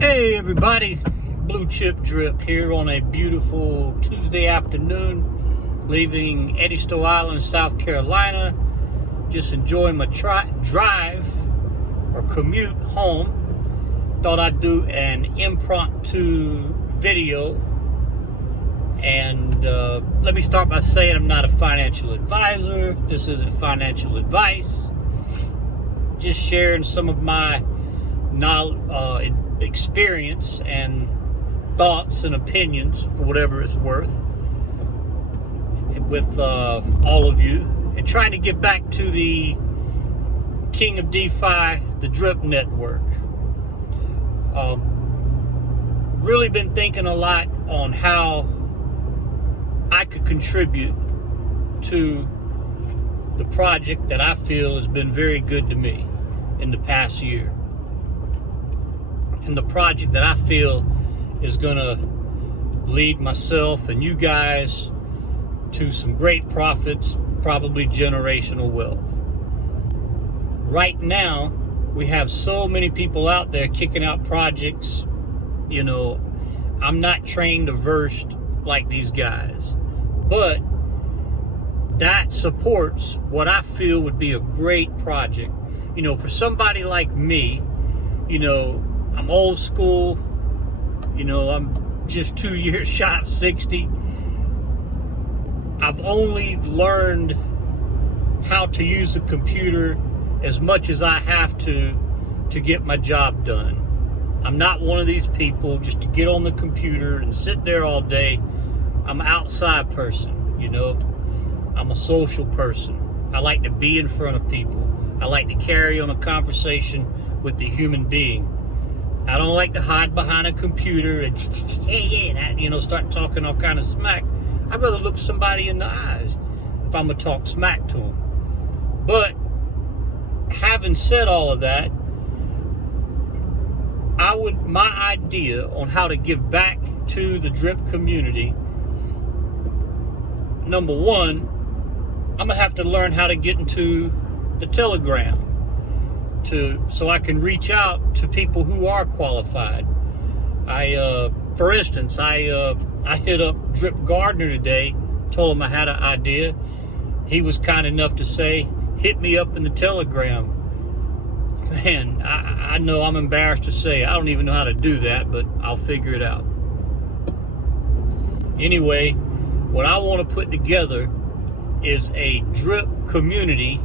Hey everybody, Blue Chip Drip here on a beautiful Tuesday afternoon, leaving Edisto Island, South Carolina. Just enjoying my drive or commute home. Thought I'd do an impromptu video. And let me start by saying I'm not a financial advisor. This isn't financial advice. Just sharing some of my knowledge, experience and thoughts and opinions for whatever it's worth with all of you, and trying to get back to the King of DeFi, the Drip Network. Really been thinking a lot on how I could contribute to the project that I feel has been very good to me in the past year. And the project that I feel is going to lead myself and you guys to some great profits, probably generational wealth. Right now, we have so many people out there kicking out projects. You know, I'm not trained or versed like these guys, but that supports what I feel would be a great project. You know, for somebody like me, you know, I'm old school, you know, I'm just 2 years shy of 60. I've only learned how to use a computer as much as I have to get my job done. I'm not one of these people just to get on the computer and sit there all day. I'm an outside person, you know. I'm a social person. I like to be in front of people. I like to carry on a conversation with the human being. I don't like to hide behind a computer and start talking all kind of smack. I'd rather look somebody in the eyes if I'm gonna talk smack to them. But having said all of that, my idea on how to give back to the Drip community, number one, I'm gonna have to learn how to get into the Telegram so I can reach out to people who are qualified. For instance, I hit up Drip Gardner today, told him I had an idea. He was kind enough to say, hit me up in the Telegram. Man, I know I'm embarrassed to say, I don't even know how to do that, but I'll figure it out. Anyway, what I want to put together is a Drip community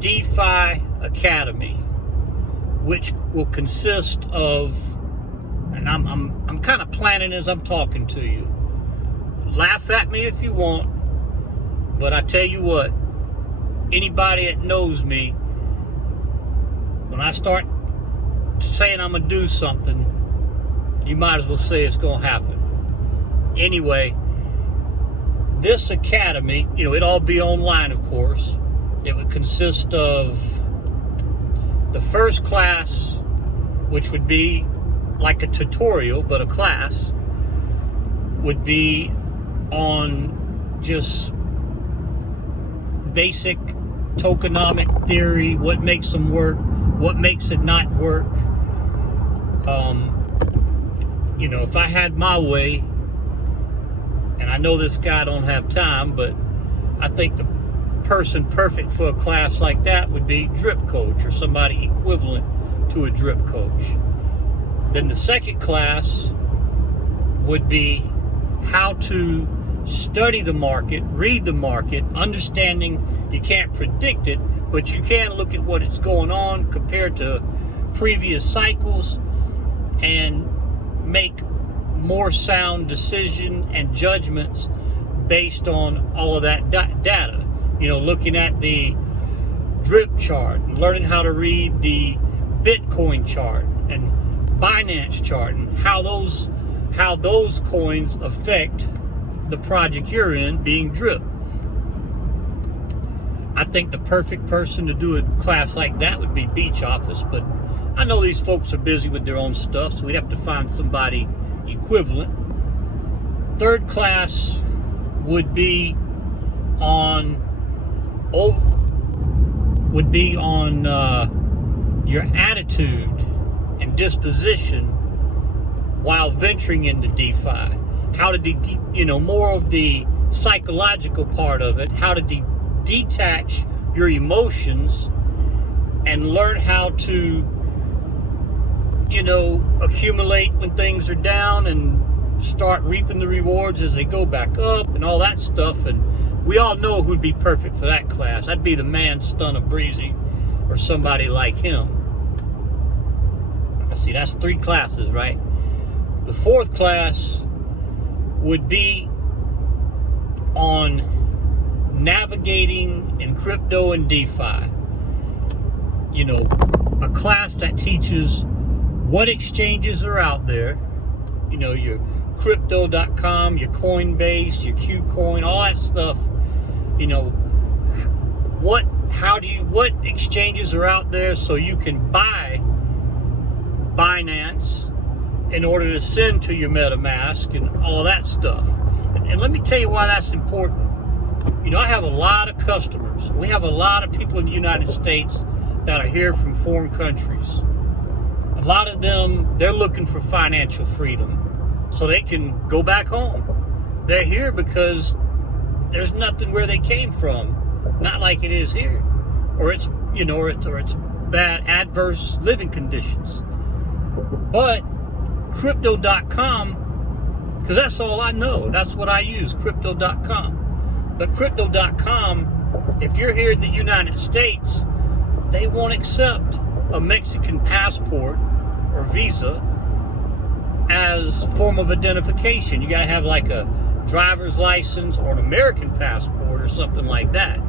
DeFi Academy, which will consist of, and I'm kind of planning as I'm talking to you. Laugh at me if you want, but I tell you what, anybody that knows me, when I start saying I'm gonna do something, you might as well say it's gonna happen. Anyway, this academy, you know, it'll all be online, of course. It would consist of the first class, which would be like a tutorial, but a class, would be on just basic tokenomic theory, what makes them work, what makes it not work. You know, if I had my way, and I know this guy don't have time, but I think the person perfect for a class like that would be Drip Coach or somebody equivalent to a Drip Coach. Then the second class would be how to study the market, read the market, understanding you can't predict it, but you can look at what is going on compared to previous cycles and make more sound decision and judgments based on all of that data. You know, looking at the Drip chart and learning how to read the Bitcoin chart and Binance chart and how those coins affect the project you're in, being Drip. I think the perfect person to do a class like that would be Beach Office, but I know these folks are busy with their own stuff, so we'd have to find somebody equivalent. Third class would be on your attitude and disposition while venturing into DeFi. How to, more of the psychological part of it, how to detach your emotions and learn how to, accumulate when things are down and start reaping the rewards as they go back up and all that stuff. And we all know who'd be perfect for that class. I'd be the man Stun of Breezy or somebody like him. See, that's 3 classes, right? The 4th class would be on navigating in crypto and DeFi. A class that teaches what exchanges are out there, your crypto.com, your Coinbase, your KuCoin, all that stuff. What exchanges are out there so you can buy Binance in order to send to your MetaMask and all of that stuff. And let me tell you why that's important. I have a lot of customers. We have a lot of people in the United States that are here from foreign countries. A lot of them, they're looking for financial freedom so they can go back home. They're here because there's nothing where they came from, not like it is here, or it's bad, adverse living conditions. But crypto.com, because that's all I know, that's what I use, crypto.com. But crypto.com, if you're here in the United States, they won't accept a Mexican passport or visa as form of identification. You got to have like a driver's license or an American passport or something like that.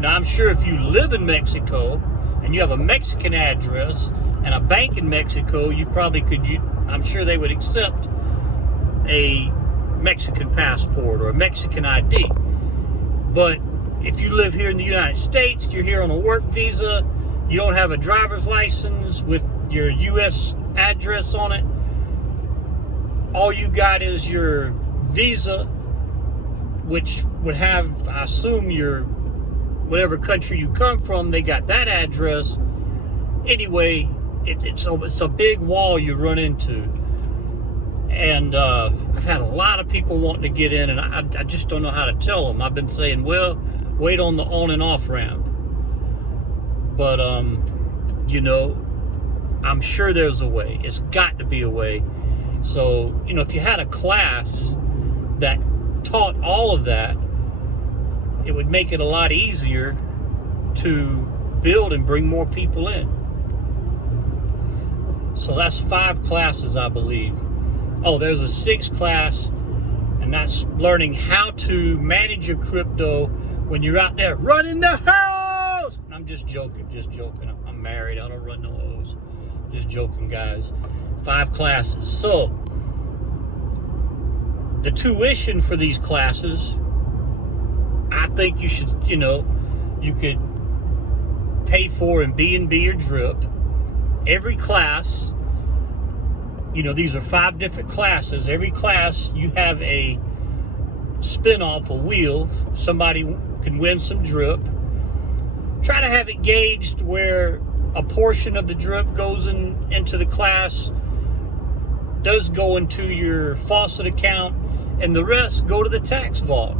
Now, I'm sure if you live in Mexico and you have a Mexican address and a bank in Mexico, you probably could, I'm sure they would accept a Mexican passport or a Mexican ID. But if you live here in the United States, you're here on a work visa, you don't have a driver's license with your U.S. address on it, all you got is your visa, which would have, I assume, your whatever country you come from, they got that address. Anyway, it's a big wall you run into. And I've had a lot of people wanting to get in, and I just don't know how to tell them. I've been saying, well, wait on the on and off ramp. But, I'm sure there's a way. It's got to be a way. So, if you had a class that taught all of that, it would make it a lot easier to build and bring more people in. So that's 5 classes, I believe. Oh, there's a 6th class, and that's learning how to manage your crypto when you're out there running the house. I'm just joking. I'm married. I don't run no hoes. Just joking, guys. 5 classes. So the tuition for these classes, I think you should, you could pay for in BNB or Drip. Every class, these are 5 different classes. Every class, you have a spin-off, a wheel. Somebody can win some Drip. Try to have it gauged where a portion of the Drip goes into the class, does go into your faucet account, and the rest go to the tax vault.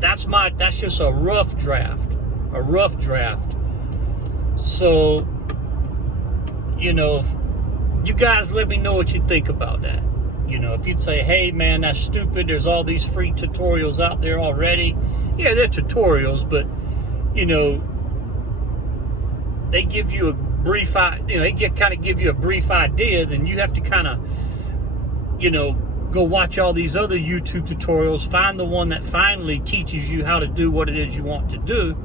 That's just a rough draft. So, you guys let me know what you think about that. If you'd say, hey man, that's stupid, there's all these free tutorials out there already. Yeah, they're tutorials, but they give you a brief, they kind of give you a brief idea, then you have to kind of, go watch all these other YouTube tutorials, find the one that finally teaches you how to do what it is you want to do.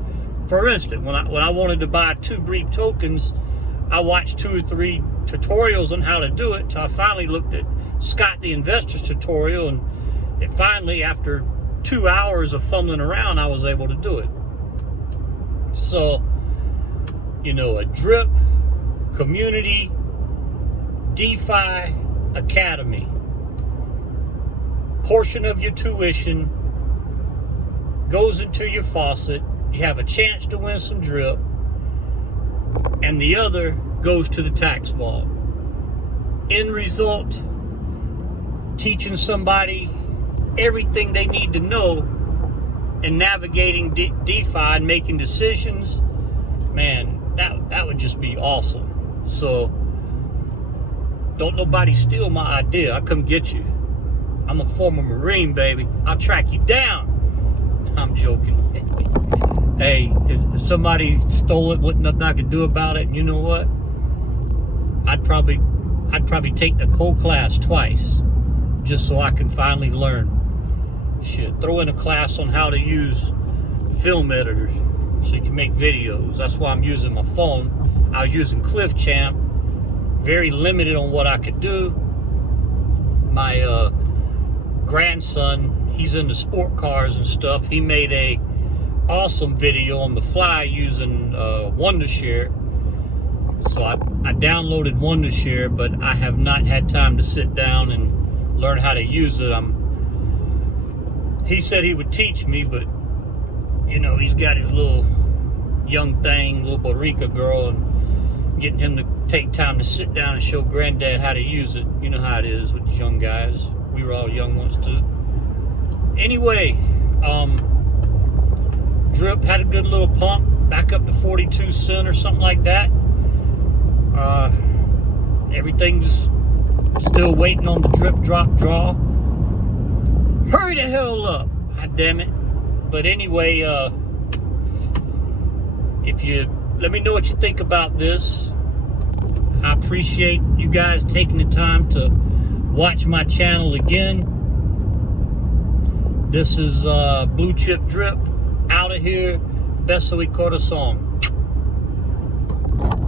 For instance, when I wanted to buy 2 BREEP tokens, I watched 2 or 3 tutorials on how to do it, till I finally looked at Scott the Investor's tutorial, and it finally, after 2 hours of fumbling around, I was able to do it. So, a Drip Community DeFi Academy. Portion of your tuition goes into your faucet. You have a chance to win some Drip, and the other goes to the tax vault. end result, teaching somebody everything they need to know and navigating DeFi and making decisions, man, that would just be awesome. So don't nobody steal my idea. I'll come get you. I'm a former Marine, baby. I'll track you down. I'm joking. Hey, if somebody stole it, wasn't nothing I could do about it. And you know what? I'd probably take the whole class twice just so I can finally learn. Shit, throw in a class on how to use film editors so you can make videos. That's why I'm using my phone. I was using Cliffchamp, very limited on what I could do. My grandson, he's into sport cars and stuff. He made a awesome video on the fly using Wondershare. So I downloaded Wondershare, but I have not had time to sit down and learn how to use it. He said he would teach me, but you know, he's got his little young thing, little Boricua girl, and getting him to take time to sit down and show granddad how to use it. You know how it is with these young guys. We were all young once too. Anyway, Drip had a good little pump, back up to 42 cents or something like that. Everything's still waiting on the drip, drop, draw. Hurry the hell up, god damn it. But anyway, if you let me know what you think about this. I appreciate you guys taking the time to watch my channel again. This is Blue Chip Drip out of here. Beso y corazón.